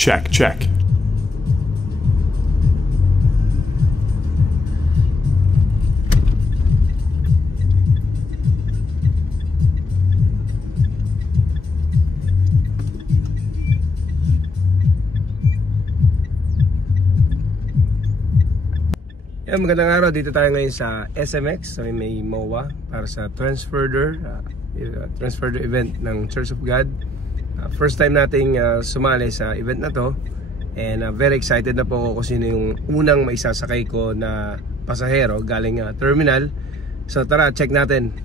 Check, check. Yan, magandang araw. Dito tayo ngayon sa SMX. So may MOA para sa Transferder event ng Church of God. First time nating sumali sa event na to. And very excited na po ako kung sino yung unang maisasakay ko na pasahero galing terminal. So tara, check natin.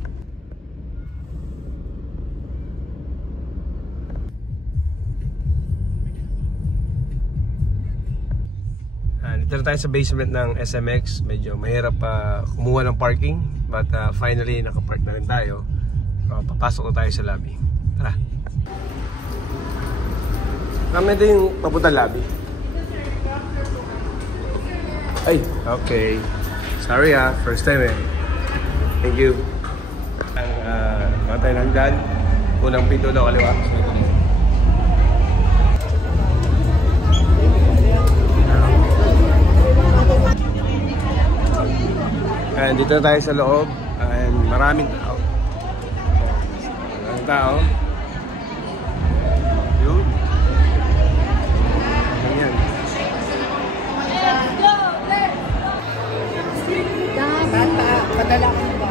Dito na tayo sa basement ng SMX. Medyo mahirap pa kumuha ng parking, but finally nakapark na rin tayo. Papasok na tayo sa lobby. Tara. Kami din yung papunta lobby. Ay, okay. Sorry first time eh. Thank you. Matay ng dyan. Unang pinto na kaliwa. And dito tayo sa loob. And maraming tao. Maraming tao. Yun. Ganyan. Padala ko ba?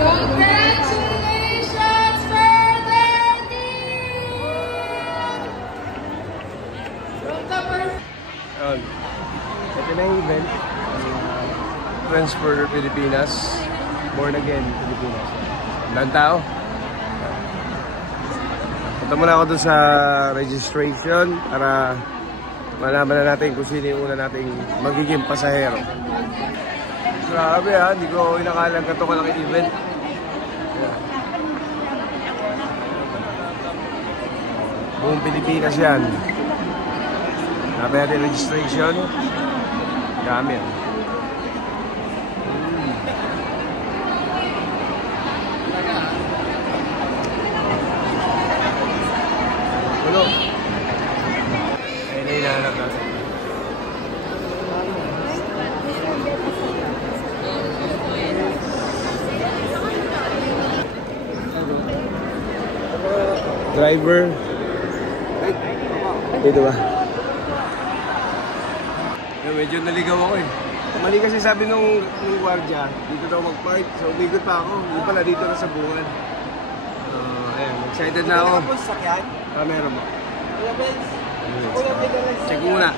Congratulations for their team! Ito na yung event. Transfer Pilipinas. Born Again Pilipinas. Ang tao. Punta muna ako doon sa registration para malaman na natin kung sino yung una nating magiging pasahero. Grabe hindi ko inakalang ganito kalaking event. Buong Pilipinas yan. Sabi natin registration. Dami yan. Ano? Ayun na hinahanap natin. Driver. Dito ba? Medyo naligaw ako eh. Mali kasi sabi nung guardia, dito daw mag-park. So umigot pa ako. Hindi pala dito na sa bungan. Ayan, excited na ako. Meron mo. Check muna.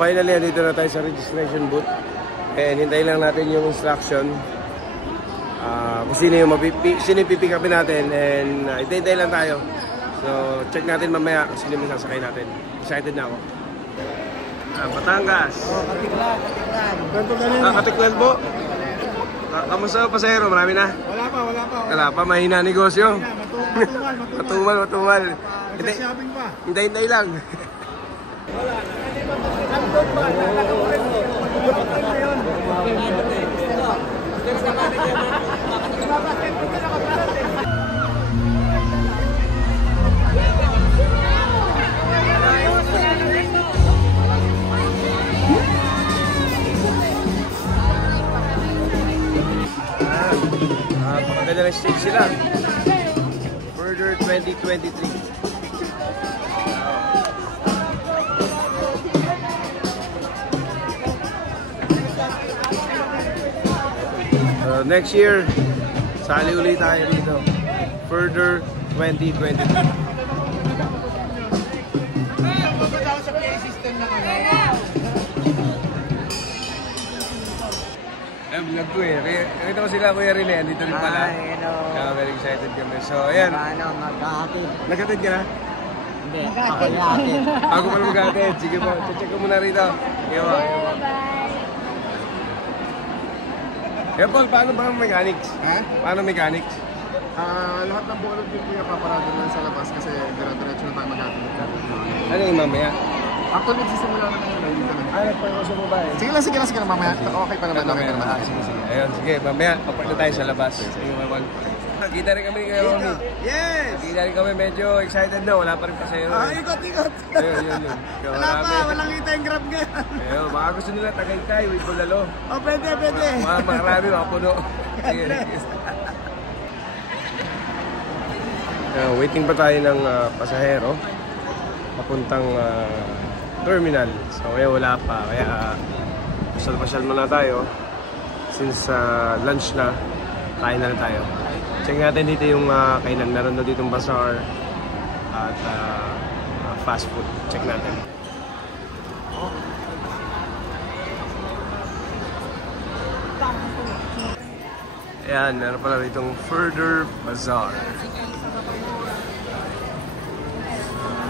Finally, dito na tayo sa registration booth. And hintayin lang natin yung instruction. Kung sino yung pipick upin natin. And hintayin lang tayo. So, check natin mamaya kung sino yung sasakay natin. Excited na ako. Batangas. Katiklan. Katiklan po. Kamusta pasahero? Marami na? Wala pa. Mahina negosyo. Matumal. Hintay lang. Wala. Maganda ng stage sila. Further 2023. Next year, sali ulit tayo dito. Further 2023. Vlog ko eh. Nakita ko sila Kuya Rene, andito rin pala. Kaya very excited kami. So, ayan. Magkakatid. Nagkatid ka na? Hindi, ako yakit. Ako pa magkakatid. Sige po, check ko muna rito. Ewa. Kaya Paul, paano ba ang mechanics? Ha? Paano mechanics? Lahat ng buong ng kuya paparado na sa labas kasi dire-diretso na tayo mag-atin. Ano yung mamaya? Actually, nagsisimula na tayo dito na. Ay, nagpapasok mo ba eh? Sige lang, mamaya. Okay pa naman, okay pa naman. Sige. Ayun, sige, mamaya, papunta tayo sa labas. Kita rin kami kay Romy. Yes! Kita rin kami medyo excited na, wala pa rin pasahero. Ikot! Ayun. Wala pa, walang kita yung grab nga. Ayun, baka gusto nila Tagaytay with Bulalo. Oh, pwede. Marami, puno. Sige. Waiting pa tayo ng pasahero papuntang terminal. So ngayon wala pa, kaya pasyal muna tayo. Since lunch na, kain na tayo. Check natin dito yung kainan. Meron na ditong bazaar at fast food. Check natin. Ayan, meron pala ditong Further Bazaar.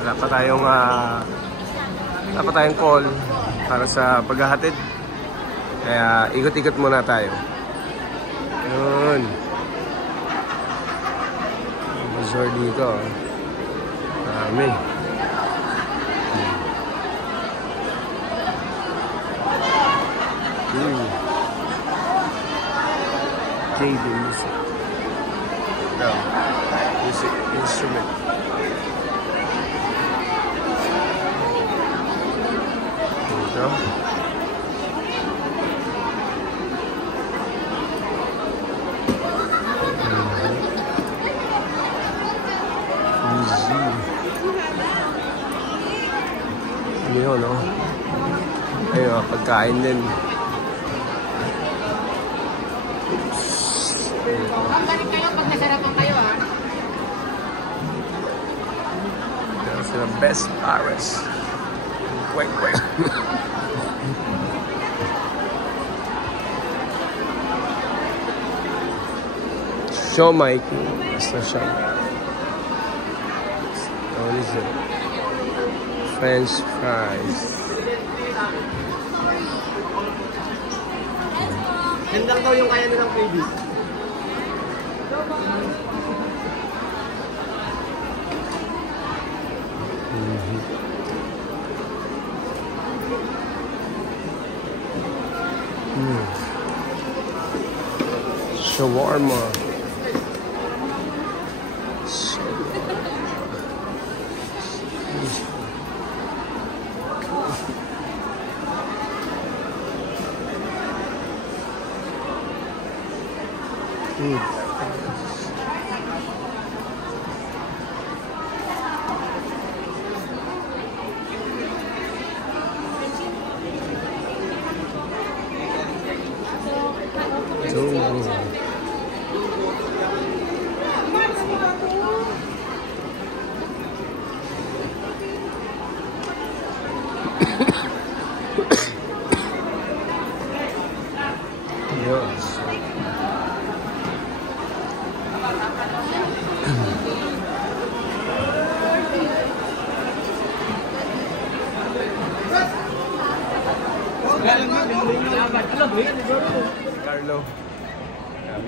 Wala pa tayong call para sa paghahatid. Kaya ikot-ikot muna tayo. Yun. Bazaar dito. Dami. JD Music. Music instrument. Dito. Easy. Ano yun, no? Ayun, pagkain din. Balik kayo pag nasarapan kayo, ha? That's the best Paris. Quick. Show Mike. Basta siya. What is it? French fries. Yan lang daw yung kaya nilang pwede. Shawarma. Carlo.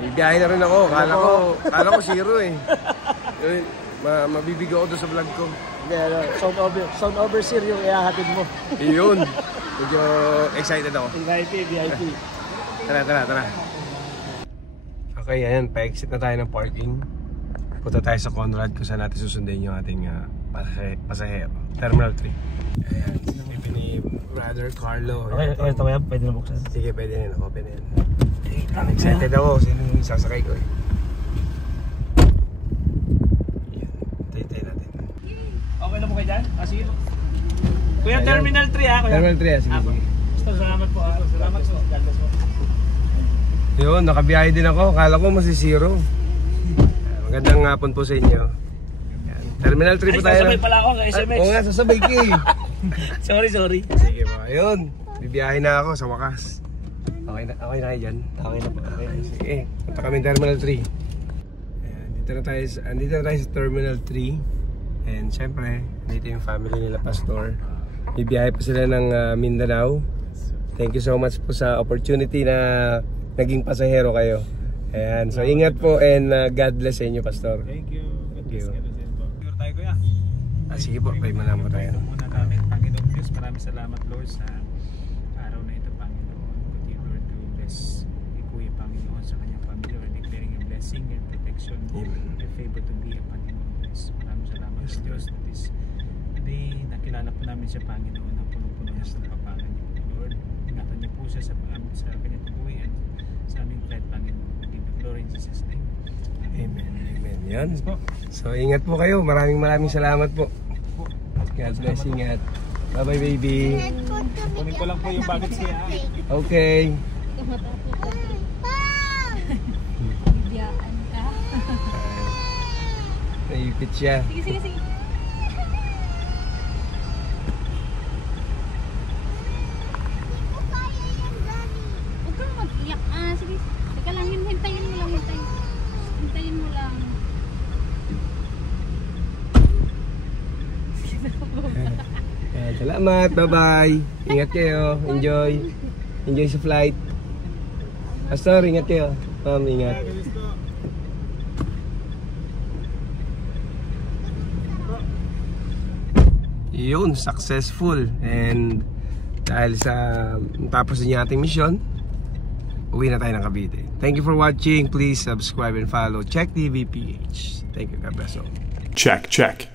May biyahe na rin ako. Kala ko zero eh. Mabibig ako doon sa vlog ko. Sound over sir yung ihahatid mo. Yun. Medyo excited ako. VIP. Tara. Okay, ayan. Pa-exit na tayo ng parking. Punta tayo sa Conrad kung saan natin susundin yung ating pasahero. Terminal 3. Ayan. Sinabi ni Brother Carlo. Okay, ito ba yan? Pwede na buksan? Sige, pwede na yun. Open na yun. Excited ako. Sino yung sasakay ko eh. Tay natin. Okay na po kayo dyan? Sige. Kuya, Terminal 3 ha? Terminal 3 sige. Gusto, salamat po. Salamat po. God bless po. Yun, nakabiyahe din ako. Kala ko masisiro. Magandang hapon po sa inyo. Yan. Terminal 3 po tayo. Sasabay pala ako ng SMX. Oo nga, sasabay ka eh. Sorry. Sige po, ayun. Bibiyahe na ako sa wakas. Okay na kayo dyan? Okay na po. Okay. Sige, punta kami Terminal 3. Ayan, andito na tayo sa Terminal 3. And syempre, dito yung family nila Pastor. Bibiyahe pa sila ng Mindanao. Thank you so much po sa opportunity na naging pasahero kayo. Ayan, so ingat po and God bless sa inyo, Pastor. Thank you. Thank you. Pure tayo kuya. Sige po, pray muna po tayo. Muna namin, Panginoon Diyos, maraming salamat Lord sa araw na ito, Panginoon. Continue Lord to bless ni Kuya, Panginoon, sa kanyang pamilya, Lord, declaring a blessing and protection and favor to be upon him. Maraming salamat sa Diyos na this day, nakilala po namin siya, Panginoon, na punong-puno ng pagpapalan niyo, Lord. Ingatan niyo po siya sa kanyang buhay at sa aming flight, Panginoon. Give the glory in Jesus' name. Amen. Amen. Yan. So ingat po kayo. Maraming salamat po. God bless, ingat. Bye-bye, baby. Kunin ko lang po yung baggage niya. Okay. Biyaan ka. Naipit siya. Sige. Huwag kang mag-iyak. Sige. Teka lang, hintayin mo lang. Hintayin mo lang. Salamat. Bye-bye. Ingat kayo. Enjoy sa flight. Pastor, ingat kayo. Ma'am, ingat. Yun, successful. And dahil sa tapos din yung ating mission, uwi na tayo ng Cavite. Thank you for watching. Please subscribe and follow Check TV PH. Thank you. God bless all. Check.